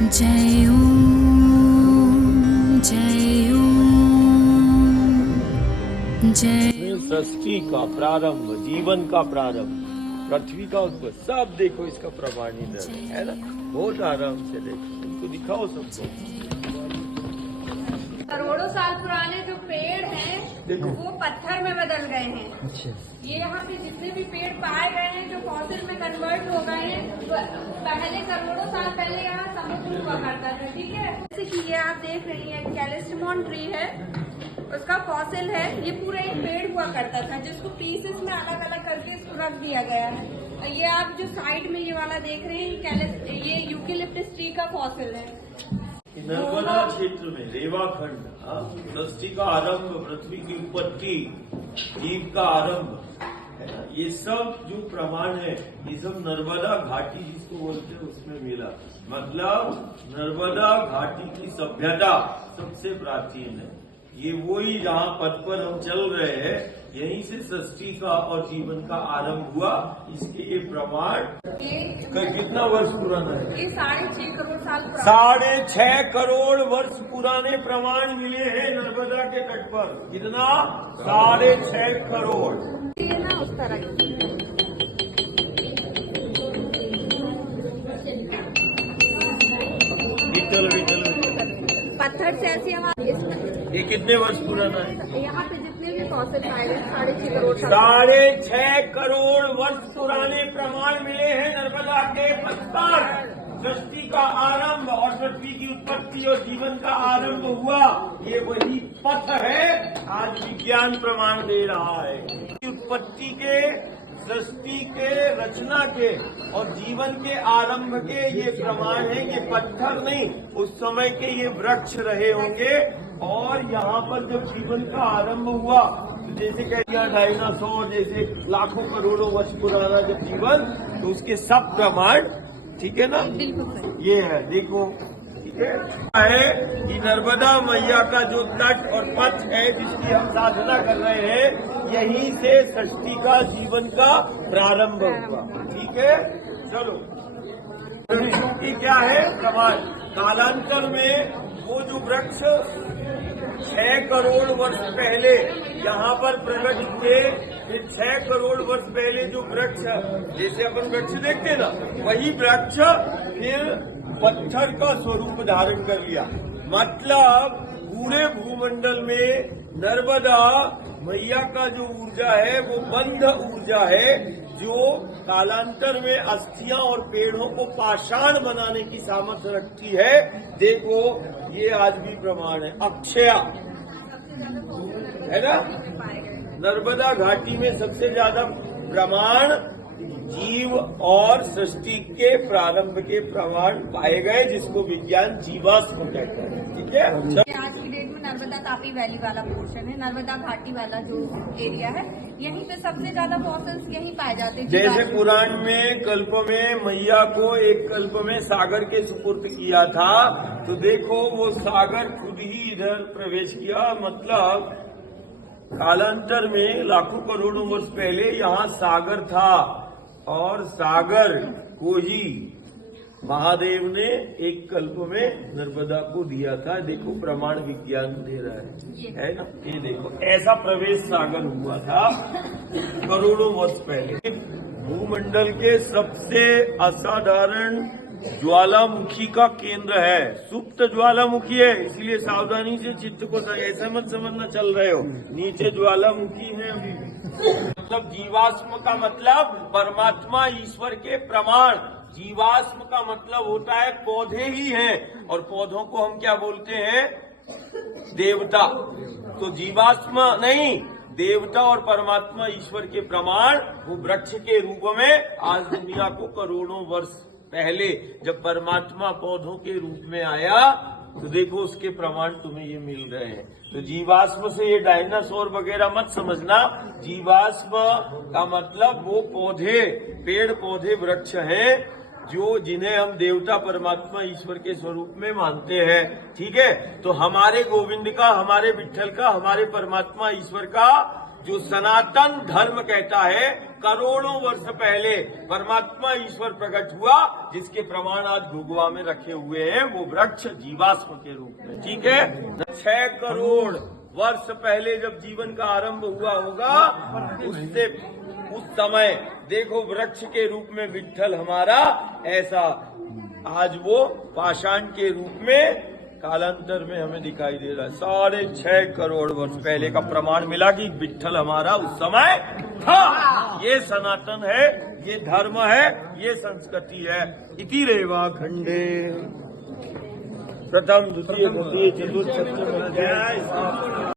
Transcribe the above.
जय ओम जय ओम जय। सृष्टि का प्रारंभ, जीवन का प्रारंभ, पृथ्वी का उत्पत्ति, सब देखो इसका प्रमाणी है ना। बहुत आराम से देखो, इनको दिखाओ सबको। करोड़ों साल पुराने जो पेड़ हैं वो पत्थर में बदल गए हैं। अच्छा। ये यहाँ पे जितने भी पेड़ पाए गए हैं जो फॉसिल में कन्वर्ट हो गए हैं, पहले करोड़ों साल पहले यहाँ समुद्र हुआ करता था। ठीक है, जैसे कि ये आप देख रही हैं कैलिस्टमॉन ट्री है, उसका फॉसिल है। ये पूरा एक पेड़ हुआ करता था जिसको पीसेस में अलग अलग करके इसको रख दिया गया है। ये आप जो साइड में ये वाला देख रहे हैं ये यूकेलिप्टस ट्री का फॉसिल है। नर्मदा क्षेत्र में रेवाखंड, सृष्टि का आरंभ, पृथ्वी की उत्पत्ति, जीव का आरंभ, ये सब जो प्रमाण है ये सब नर्मदा घाटी जिसको बोलते हैं उसमें मिला। मतलब नर्मदा घाटी की सभ्यता सबसे प्राचीन है। ये वही जहाँ पद पर हम चल रहे हैं, यहीं से सृष्टि का और जीवन का आरंभ हुआ। इसके ये प्रमाण कितना वर्ष पुराना है? ये 6.5 करोड़ साल पुराना। 6.5 करोड़ वर्ष पुराने प्रमाण मिले हैं नर्मदा के तट पर। कितना? 6.5 करोड़। ये ना उस तरह पत्थर से ऐसी हमारे ये कितने वर्ष पुराना है? यहाँ पे जितने भी फॉसिल पाए गए 6.5 करोड़ साल। 6.5 करोड़ वर्ष पुराने प्रमाण मिले हैं नर्मदा के पथ पर। सृष्टि का आरंभ और पृथ्वी की उत्पत्ति और जीवन का आरंभ हुआ, ये वही पथ है आज विज्ञान प्रमाण दे रहा है। उत्पत्ति के, सृष्टि के, रचना के और जीवन के आरंभ के ये प्रमाण है। ये पत्थर नहीं, उस समय के ये वृक्ष रहे होंगे। और यहाँ पर जब जीवन का आरंभ हुआ तो जैसे कह दिया डायनासोर, जैसे लाखों करोड़ों वर्ष पुराना जब जीवन, तो उसके सब प्रमाण, ठीक है ना। ये है, देखो, ठीक है कि नर्मदा मैया का जो तट और पथ है जिसकी हम साधना कर रहे हैं, यहीं से सृष्टि का, जीवन का प्रारंभ हुआ। ठीक है, चलो की क्या है प्रमाण? कालांतर में वो जो वृक्ष 6 करोड़ वर्ष पहले यहाँ पर प्रकट हुए, फिर 6 करोड़ वर्ष पहले जो वृक्ष, जैसे अपन वृक्ष देखते ना, वही वृक्ष फिर पत्थर का स्वरूप धारण कर लिया। मतलब पूरे भूमंडल में नर्मदा मैया का जो ऊर्जा है वो बंध ऊर्जा है, जो कालांतर में अस्थियां और पेड़ों को पाषाण बनाने की सामर्थ्य रखती है। देखो ये आज भी प्रमाण है, अक्षया है ना। नर्मदा घाटी में सबसे ज्यादा प्रमाण जीव और सृष्टि के प्रारंभ के प्रमाण पाए गए, जिसको विज्ञान जीवाश्म कहता है। ठीक है, आज की डेट में नर्मदा तापी वैली वाला पोर्शन है, नर्मदा घाटी वाला जो एरिया है, यहीं पे सबसे ज्यादा फॉसिल्स यहीं पाए जाते हैं। जैसे पुराण में कल्प में मैया को एक कल्प में सागर के सुपुर्द किया था, तो देखो वो सागर खुद ही इधर प्रवेश किया। मतलब कालांतर में लाखों करोड़ों वर्ष पहले यहाँ सागर था और सागर को ही महादेव ने एक कल्प में नर्मदा को दिया था। देखो प्रमाण विज्ञान दे रहा है ना। ये देखो ऐसा प्रवेश सागर हुआ था करोड़ों वर्ष पहले। भूमंडल के सबसे असाधारण ज्वालामुखी का केंद्र है, सुप्त ज्वालामुखी है, इसलिए सावधानी से चित्त को ऐसा मत समझना चल रहे हो नीचे ज्वालामुखी है अभी भी। मतलब जीवाश्म का मतलब परमात्मा ईश्वर के प्रमाण। जीवाश्म का मतलब होता है पौधे ही हैं, और पौधों को हम क्या बोलते हैं? देवता। तो जीवाश्म नहीं, देवता और परमात्मा ईश्वर के प्रमाण वो वृक्ष के रूप में आज दुनिया को करोड़ों वर्ष पहले जब परमात्मा पौधों के रूप में आया, तो देखो उसके प्रमाण तुम्हें ये मिल रहे हैं। तो जीवाश्म से ये डायनासोर वगैरह मत समझना। जीवाश्म का मतलब वो पौधे, पेड़ पौधे, वृक्ष हैं जो जिन्हें हम देवता परमात्मा ईश्वर के स्वरूप में मानते हैं। ठीक है, तो हमारे गोविंद का, हमारे विठ्ठल का, हमारे परमात्मा ईश्वर का जो सनातन धर्म कहता है करोड़ों वर्ष पहले परमात्मा ईश्वर प्रकट हुआ, जिसके प्रमाण आज गोगवा में रखे हुए हैं, वो वृक्ष जीवाश्म के रूप में। ठीक है, 6 करोड़ वर्ष पहले जब जीवन का आरंभ हुआ होगा, उस समय देखो वृक्ष के रूप में विट्ठल हमारा, ऐसा आज वो पाषाण के रूप में कालांतर में हमें दिखाई दे रहा है। 6.5 करोड़ वर्ष पहले का प्रमाण मिला कि विट्ठल हमारा उस समय था। ये सनातन है, ये धर्म है, ये संस्कृति है। इति रेवा खंडे प्रथम द्वितीय तृतीय चतुर्थ